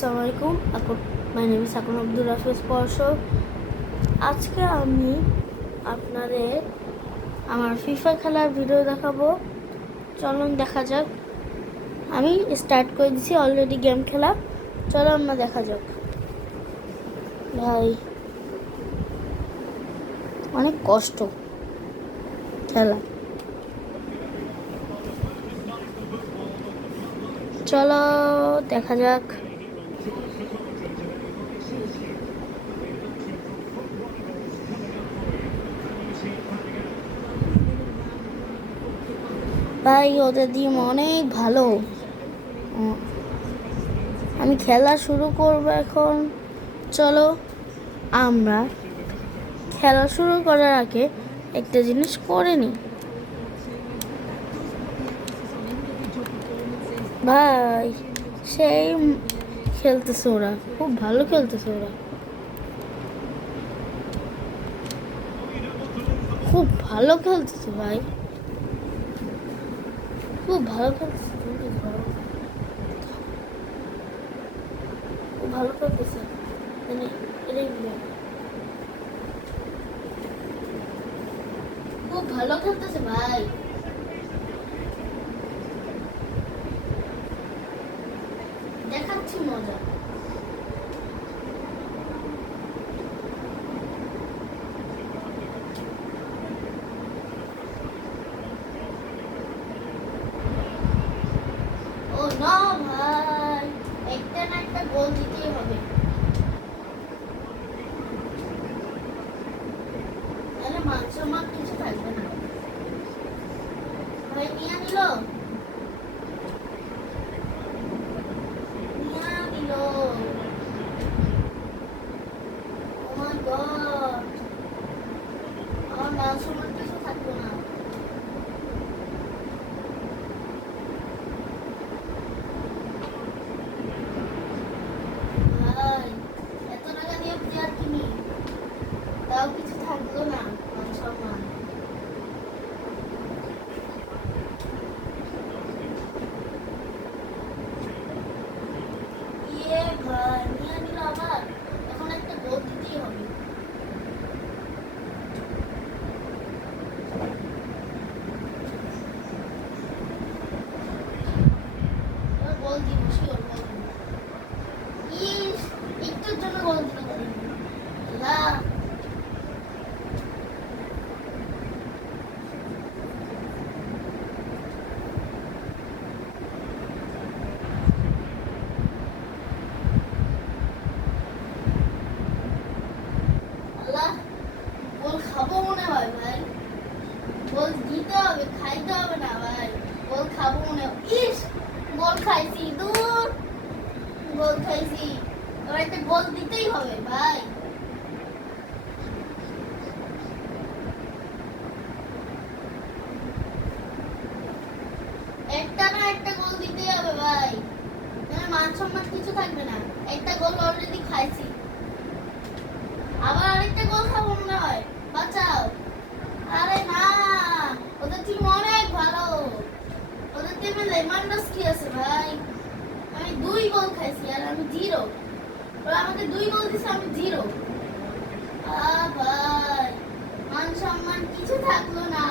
আসসালামু আলাইকুম। My name is Akon Abdul Rafiz Parashar. আজকে আমি আপনাদের আমার ফিফা খেলার ভিডিও দেখাবো। চলুন দেখা যাক। আমি স্টার্ট করে দিছি অলরেডি গেম খেলা। চলো আমরা দেখা যাক। ভাই অনেক কষ্ট খেলা। চলো দেখা যাক। ভাই ওদের টিম অনেক ভালো। আমি খেলা শুরু করব এখন। চলো আমরা খেলা শুরু করার আগে একটা জিনিস করে নিই। ভাই সেই খেলতেছে ওরা, খুব ভালো খেলতেছে ওরা, খুব ভালো খেলতেছে ভাই, খুব ভালো খেলতেছে, খুব ভালো খেলতেছে। মানে খুব ভালো খেলতেছে ভাই। দেখাচ্ছি মজা। ও না ভাই, একটা না একটা গোল দিতেই হবে, তাহলে মান কিছু থাকবে না। ভাই নিয়ে নিল, নিয়ে নিল। ও মাই গড, আমার মান কিছু থাকবে না। ভাই এত টাকা দিয়ে প্লেয়ার কিনি, তাও কিছু থাকলো না মান সম্মান। ইয়ে ভাই নিয়ে নিল আবার, এখন একটা গোল দিতেই হবে। এবার গোল দিব, শিওর গোল দিব। ইস, একটুর জন্য গোল দিল না। আল্লাহ, গোল খাবো মনে হয় ভাই, গোল দিতে হবে, খাইতে হবে না ভাই, গোল খাবো মনে হয়। ইস, গোল খাইছি, দূর গোল খাইছি, এবার একটা গোল দিতেই হবে ভাই। একটা না একটা গোল দিতেই হবে ভাই, মান সম্মান কিছু থাকবে না। একটা গোল অলরেডি খাইছি, আবার আরেকটা গোল খাবো মনে হয়, বাঁচাও। আরে না, ওদের টিম অনেক ভালো, ওদের টিমে লেভানডস্কি আছে ভাই। আমি 2 গোল খাইছি আর আমি 0। ওরা আমাকে 2 গোল দিছে, আমি 0। ভাই মান সম্মান কিছু থাকলো না।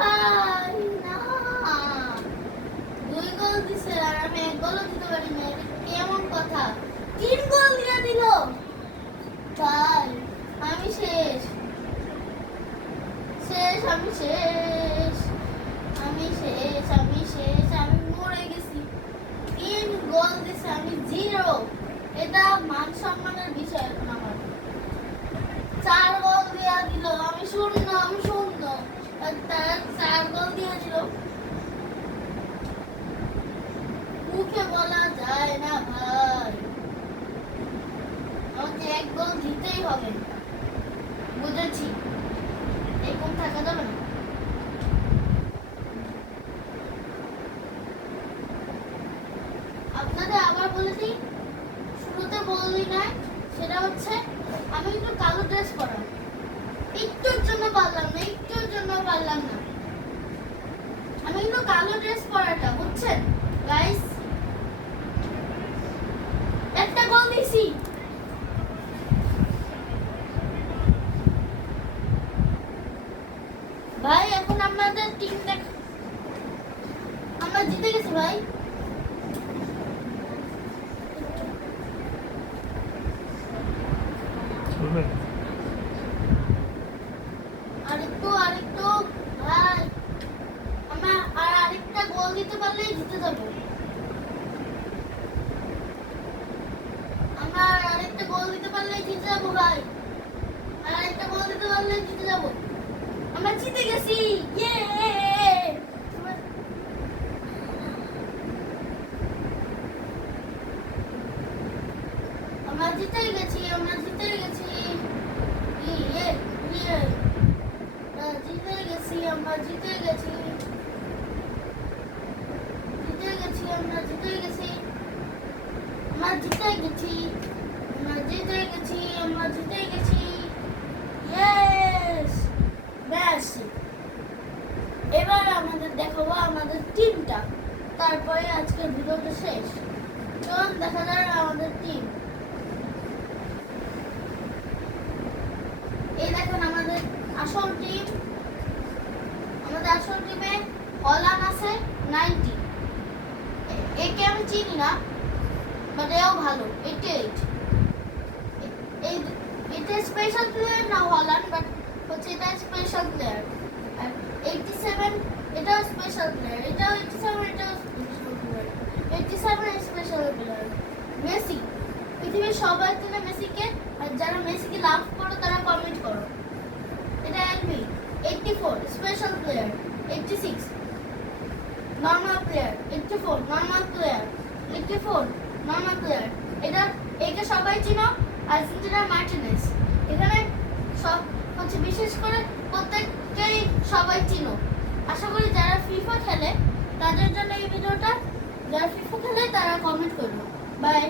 ভাই না, 2 গোল দিছে আর আমি 1 গোলও দিতে পারি না, এটা কেমন কথা? 3 গোল দিয়ে দিল ভাই। আমি শেষ, শেষ, আমি শেষ, আমি শেষ, আমি শেষ, আমি মরে গেছি। 3 গোল দিছে, আমি 0। এটা মান সম্মানের বিষয় এখন আমার। 4 গোল দিয়ে দিল, আমি শূন্য, আমি শূন্য। তার 4 গোল দিয়ে দিল, মুখে বলা যায় না ভাই। আমাকে 1 গোল দিতেই হবে, বুঝেছি, এরকম থাকা যাবে না। আপনাদের আবার বলে দিই, শুরুতে বললি না, সেটা হচ্ছে আমি একটু কালো ড্রেস পরা, একটুর জন্য পারলাম না, একটুর জন্য পারলাম না। আমি কিন্তু কালো ড্রেস পরাটা, বুঝছেন? আমরা জিতে গেছি ভাই। চলবে? আরেকটু ভাই, আমরা আরেকটা গোল দিতে পারলেই জিতে যাবো। আমরা আরেকটা গোল দিতে পারলেই জিতে যাবো ভাই। আরেকটা গোল দিতে পারলেই জিতে যাবো। আমরা জিতে গেছি, ইয়ে। আমরা জিতে গেছি, আমরা জিতে গেছি, ইয়ে ইয়ে। জিতে গেছি, আমরা জিতে গেছি, জিতে গেছি, আমরা জিতে গেছি, আমরা জিতে গেছি, আমরা জিতে গেছি, আমরা জিতে গেছি, ইয়েস। ব্যাস, এবার আমাদের দেখাবো আমাদের টিমটা, তারপরে আজকের ভিডিওটা শেষ। চলুন দেখা যাক আমাদের টিম। এই দেখুন আমাদের আসল টিম। আমাদের আসল টিমে হল্যান্ড আছে 90। একে আমি চিনি না, বাট এও ভালো 88। এটা স্পেশাল প্লেয়ার না হল্যান্ড, বাট হচ্ছে এটা স্পেশাল প্লেয়ার। আর 87 এটাও স্পেশাল প্লেয়ার, এটাও 87, এটাও special player. 87 special player. Messi, পৃথিবীর সবাই চেনে মেসিকে, আর যারা মেসিকে লাভ করো তারা কমেন্ট করো। এটা LB 84 special player. 86 normal player. 84 normal player. 84 normal player. এটা একে সবাই চিনো, আর্জেন্টিনার মার্টিনেজ। এখানে সব হচ্ছে বিশেষ করে প্রত্যেককেই সবাই চিনো। আশা করি যারা ফিফা খেলে তাদের জন্য এই ভিডিওটা, যারা ফিফা খেলে তারা কমেন্ট করবে। বাই।